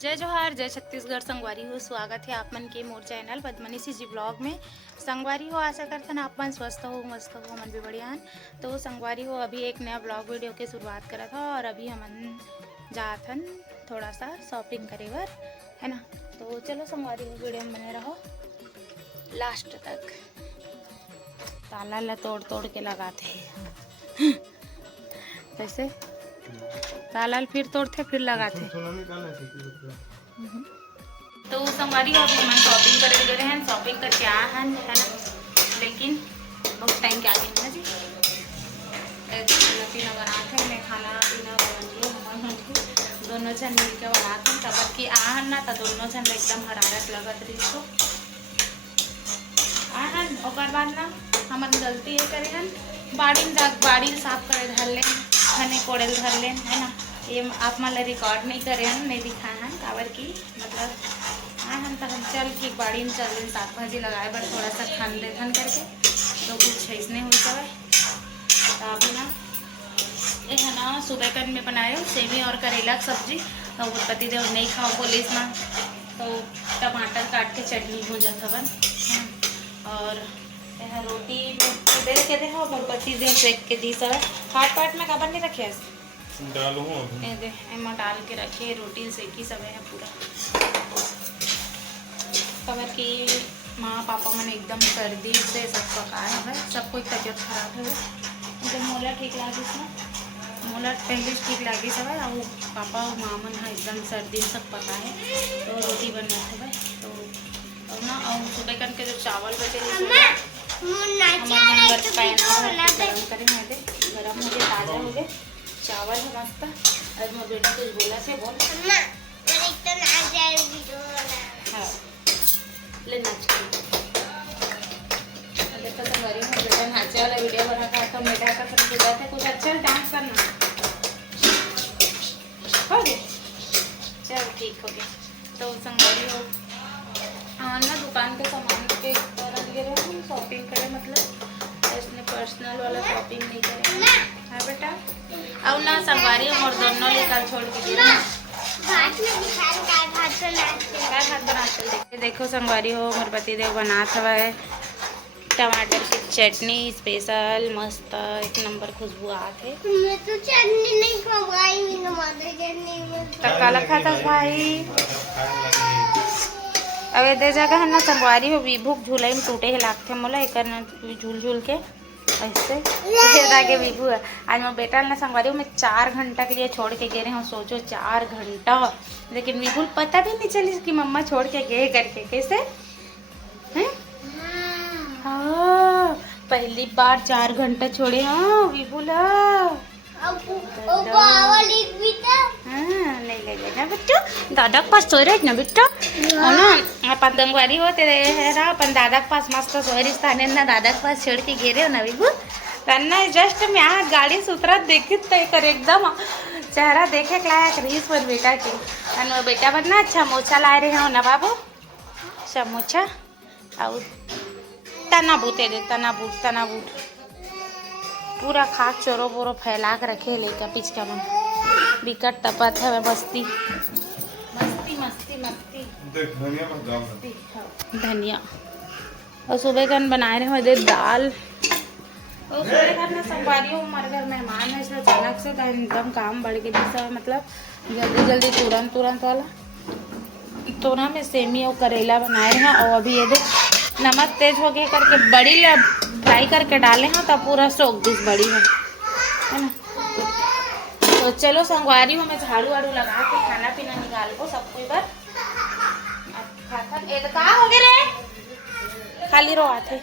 जय जोहार, जय छत्तीसगढ़। संगवारी हो, स्वागत है आप मन के मोर चैनल पद्मनीसी जी ब्लॉग में। संगवारी हो, आशा करते हैं आप मन स्वस्थ हो, मस्त हो, मन भी बढ़िया हैं। तो संगवारी हो, अभी एक नया ब्लॉग वीडियो की शुरुआत करा था और अभी हम जाथन थोड़ा सा शॉपिंग करे बर, है ना। तो चलो संगवारी हो, वीडियो में बने रहो लास्ट तक। ताला ला तोड़ तोड़ के लगाते हैं कैसे ताला फिर तोड़ते फिर लगाते। तो संगवारी हो, अभी हम शॉपिंग करे गए हैं, शॉपिंग करके आए हैं, है ना। लेकिन बहुत टाइम के आगे ना जी, खाना पीना बनाते हैं, मैं खाना पीना बन दोनों जन मिल के बनाते हैं। तब कि आहन ना तो दोनों जन एकदम हरारत लगत रही तो आहन। और बाद ना हमन गलती ये करे हन, बाड़ी साफ करे धर लें, खाने कोड़े धर लें, है ना। ये आप मतलब रिकॉर्ड नहीं करे हैं, नहीं दिखाए हैं काबर की मतलब हम तो हम चल की बाड़ी में चल रहे साग भाजी लगाए बर थोड़ा सा खान देखन करके, तो कुछ ऐसने हुई सब। तो अभी ना ये है ना सुबह कन में बनाए सेमी और करेला की सब्जी। तो पति देव नहीं खाओ पुलिस में, तो टमाटर काट के चटनी भूंजत हवन, और यहाँ रोटी बेल के दे हो पति देव सेक के दी सब। हाट पाट में काबर नहीं रखे डालू एमा डाल के रखे, रोटी सेकी सब है पूरा। खबर की माँ पापा मन एकदम सर्दी से सब पकाए है, सब कोई तबीयत खराब है। जब मोला ठीक लगी मोला पहले ठीक लगी सब, और पापा और माँ मन है एकदम सर्दी में सब पकाए, तो रोटी बना थे भाई। तो और ना और सुबह करके जो चावल बचे गरम करे गरम हो गए, ताज़ा हो गए चावल है मस्त। आज मोर बेटा कुछ बोला से बोल हाँ ले नाच के देखो संगवारी में बेटा नाचे वाला वीडियो बना था, तो बेटा का सब बोला था कुछ अच्छा डांस करना हो गया। चल ठीक हो गया। तो संगवारी हो ना दुकान के सामान के रख गए हम शॉपिंग करें, मतलब इसने पर्सनल वाला शॉपिंग नहीं करें है बेटा। और ना संगवारी और दोनों निकाल छोड़ के देखो संगवारी हो मोर पति देव बनात हवे टमाटर की चटनी स्पेशल मस्त एक नंबर खुशबू आते। तो चटनी नहीं खवाई काला खाता भाई। अब ये जगह है ना संगवारी हो विभू झूला में टूटे ही लागते मोला एक झूल झूल के ऐसे के विभू है। आज मैं बेटा ना संगवारी में 4 घंटा के लिए छोड़ के गए रहे हूँ, सोचो 4 घंटा, लेकिन विभू पता भी नहीं चली कि मम्मा छोड़ के गए करके। कैसे हैं? हाँ पहली बार 4 घंटा छोड़े हाँ विभूला। नहीं ले लेना बेटा, दादा के पास सो रहे ना बेटा, और ना अपन संगवारी होते रहा अपन दादा के पास मस्त सोरी स्थाने ना दादा के पास छोड़ के गिरे हो ना विभू। तन्ना जस्ट मैं आज गाड़ी से उतरा देखी तय कर एकदम चेहरा देखे के लायक रही पर बेटा के। और बेटा बनना अच्छा मोचा लाए रहे हो ना बाबू, अच्छा मोचा और तना बूते दे तना बूट पूरा खाक चोरो बोरो फैला के रखे लेकर पिचका मन बिकट तपत है मस्ती मस्ती मस्ती मस्ती धनिया। और सुबह कन बनाए रहे दे दाल। और सुबह कन ना संगवारी हो हमारे घर मेहमान है, इसलिए अचानक से एकदम काम बढ़ गई सब, मतलब जल्दी जल्दी तुरंत तुरंत तोरा में सेमी और करेला बनाए हैं। और अभी ये देख नमक तेज हो गया करके बड़ी फ्राई करके डाले हैं, तब पूरा सोख दिस बड़ी है ना। तो चलो संगवारी हो मैं झाड़ू वाड़ू लगा के खाना पीना निकाल को सब कोई बार कहा हो गए रे खाली रो आते।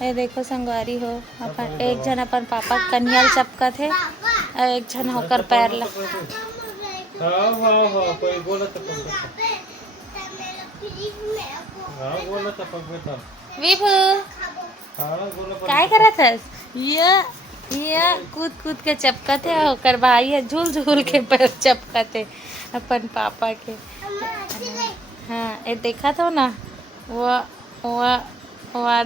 ये देखो संगवारी हो अपन एक जन अपन पापा कन्हैया चपका थे और एक जन होकर पैर ला विभू काय करत है ये कूद कूद के चपकत है, होकर भाई है झूल झूल के पैर चपकत है अपन पापा के। हाँ ये देखा था ना वो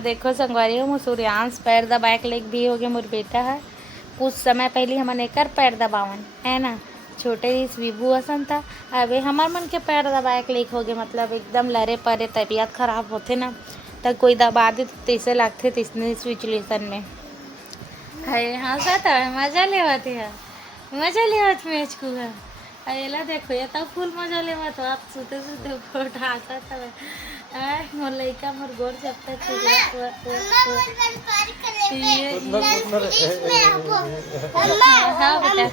देखो संगवारी हो सूर्यांश पैर दबाए के लेक भी हो गया मोर बेटा है कुछ समय पहले हमन एकर पैर दबावन है ना, छोटे इस विभू असन था, अबे हमार मन के पैर दबाए के लेक हो गए, मतलब एकदम लरे परे तबीयत खराब होते ना, तब कोई दबा दे तो तैसे लगते तिसने सिचुएशन में है। हाँ सत मजा लेवत है, मजा लेवत मैच को है। अला देखो ये तब फुल मजा लेवत हो, आप सुते सुते फोट हासा तब मोर लइका मोर गोर चपता हाँ बेटा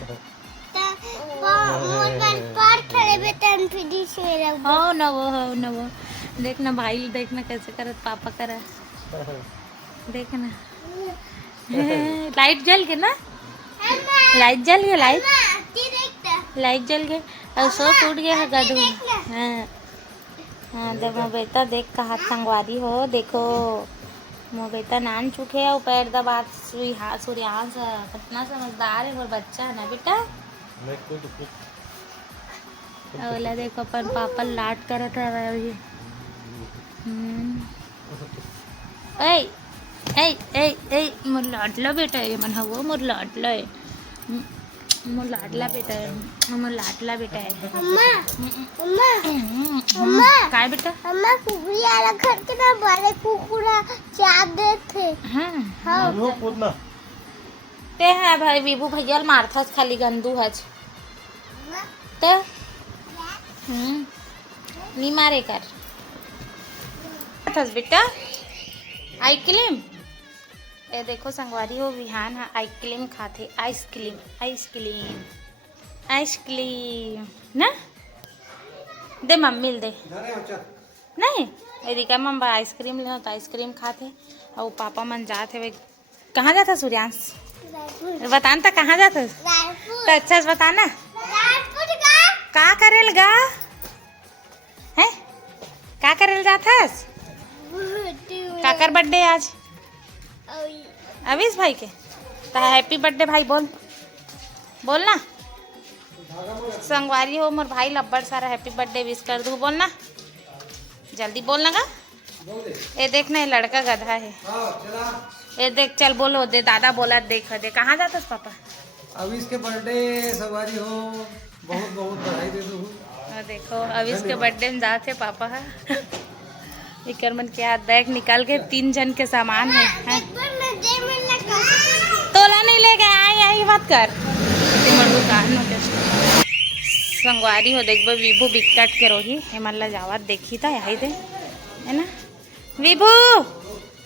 हाँ न वो देखना भाई, देखना कैसे करत पापा करा, देखना लाइट जल के ना, लाइट जल गया, लाइट जल गए और सो टूट गया है गधू। हाँ हाँ देखो बेटा, देख कहा संगवारी हो, देखो मो बेटा नान चुके और पैर दबा सूर्यांश कितना समझदार है, वो बच्चा है ना बेटा। ओला देखो अपन पापा लाट करत है अभी। ए ए ए ए मोर लाडला बेटा है, मन हवो मोर लाडला है, मोर लाडला बेटा है, मोर लाडला बेटा है। काय बेटा कुकुरिया घर के ना बड़े कुकुरा चाप देते। हाँ ते है भाई विभू भैया मारथस खाली गंदू हज ते नी मारे कर थस बेटा आइसक्रीम। ये देखो संगवारी हो विहान है आइसक्रीम खाते, आइसक्रीम आइसक्रीम आइसक्रीम ना दे मम्मी दे नहीं यदि क्या मम्मा आइसक्रीम ले तो आइसक्रीम खाते, और पापा मन जाते वे कहाँ जाता सूर्यांश बताना था कहाँ जाता तो अच्छा से बताना का करेल गा है, का करेल जाथस, काकर बर्थडे आज अविश भाई के, तो हैप्पी बर्थडे भाई बोल बोलना। संगवारी हो मोर भाई लब्बड़ सारा हैप्पी बर्थडे विश कर दूँ, बोलना जल्दी बोलना का। ये देखना ये लड़का गधा है, ये देख चल बोलो दे, दादा बोला देख दे कहाँ जाता पापा। अविश के बर्थडे सवारी हो, बहुत बहुत बधाई दे दूँ। देखो अविश के बर्थडे में जाते पापा है इकर मन के हाथ बैग निकाल के 3 जन के सामान है, तोला नहीं ले गए आई आई बात कर संगवारी हो देख विभू बिकट के रोही हेमल्ला जावत देखी था यही दे है ना, विभू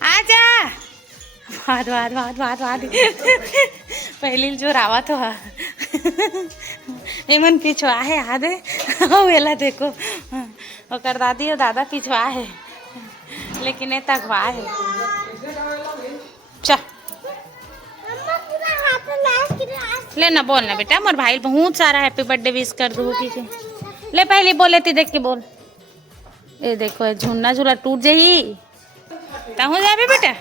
आजा वाद वाद वाद वाद वाद पहली जो रावत हो एमन पिछवा है आदे वेला देखो ओकर दादी और दादा पिछवा है लेकिन ये तकवा है। चल ले ना बोलना बेटा, मोर भाई बहुत सारा हैप्पी बर्थडे विश कर दूँ की ले, पहले बोले थी देख के बोल। ये देखो झूलना झूला टूट जाही तहु जाबे बेटा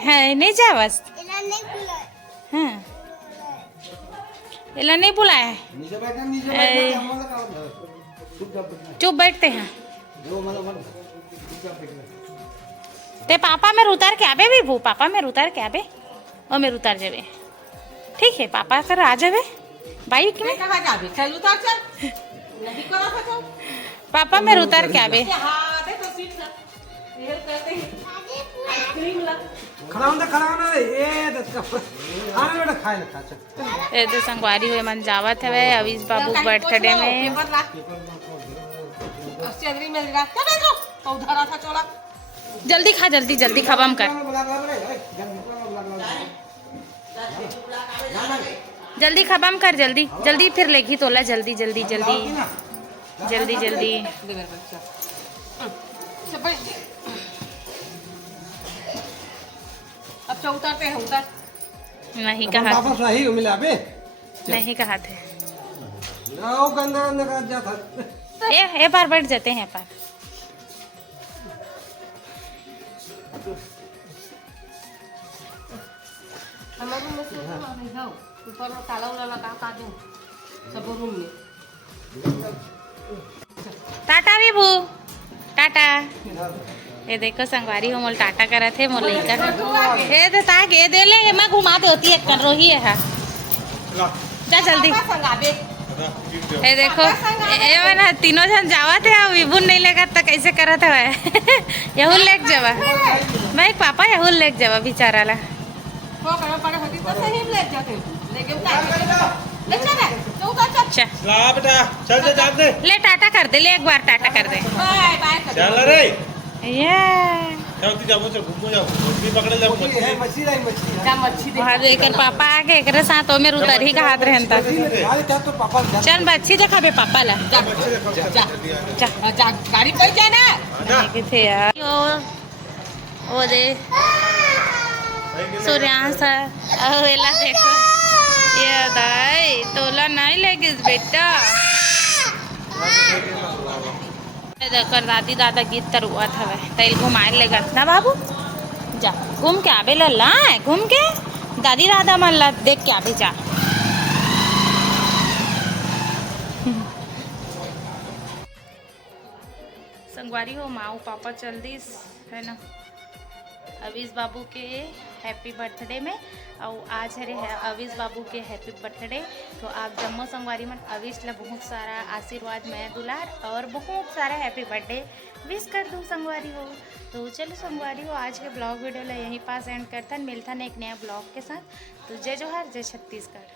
है नहीं जा बस हाँ इला नहीं बुलाया है, चुप बैठते हैं ते पापा मेरे उतार के आबे विभू, पापा मेरे उतार के आबे और मेरे उतार जाबे, ठीक है पापा कर आ जाबे बाइक में, कहाँ जाबे चल उतार चल नहीं करा था चल पापा मेरे उतार के आबे। हाँ दे तो सीट ला ये कहते हैं आइसक्रीम ला खड़ा होना ये दत्ता खाना बेटा खाए ना खा चल। ये तो संगवारी हुए मन जावत है अविश बाबू बर्थडे में, चदरी में रख के दो तो उधर था चोला जल्दी खा जल्दी जल्दी खबम कर जल्दी खबम कर जल्दी जल्दी फिर लेगी तोला जल्दी जल्दी जल्दी जल्दी जल्दी अब चौ उतारते हैं उतार नहीं कहा वापस नहीं मिला बे, नहीं कहा थे आओ गंदा गंदा कर जाता ए बार बैठ जाते हैं पार हमारे रूम में से नहीं जाओ ऊपर ताला वाला लगा का दूं सब रूम में। टाटा विभू टाटा। ये देखो संगवारी हो मोल टाटा करा थे मोल लेकर ए दे ताक ए दे ले मैं घुमा दे होती एक कर रोही है जा जल्दी ए देखो ए वाला तीनों जन जावा थे विभुन नहीं लेगा तो कैसे करा था यहूं लेक जावा मैं पापा यहूं लेक जावा बेचारा ला हो कर पड़े होती तो सही ले जाते लेके ले चल ला बेटा चल जा जान दे ले टाटा कर दे ले एक बार टाटा कर दे बाय बाय कर चल रे ये चलती जाओ चल घूमो जाओ मछली पकड़े जाओ मछली लाई मछली जा मच्छी दे वहाँ देकर पापा आ गए एकरे साथ ओ मेरे उतर ही का हाथ रहता अरे क्या तो पापा चल बच्ची देखा बे पापा ला जा जा जा गाड़ी पे जा ना नहीं थे यार ओ दे सूर्यांश अवेला देखो ये दाई तोला नहीं लेगिस बेटा देखकर दादी दादा गीत तरुआ था तैल घुमाए लेगा ना बाबू जा घूम के आबे ला घूम के दादी दादा मन ला देख के आबे जा संगवारी हो माऊ पापा चल दिस है ना अवीस बाबू के हैप्पी बर्थडे में और आज हरे अवीस बाबू के हैप्पी बर्थडे तो आप जम्मू संगवारी मन अवीस ला बहुत सारा आशीर्वाद मैं दुलार और बहुत सारा हैप्पी बर्थडे विश कर दूँ संगवारी हो। तो चलो संगवारी हो आज के ब्लॉग वीडियो ला यहीं पास एंड करता मिलता एक नया ब्लॉग के साथ। तो जय जोहार जय छत्तीसगढ़।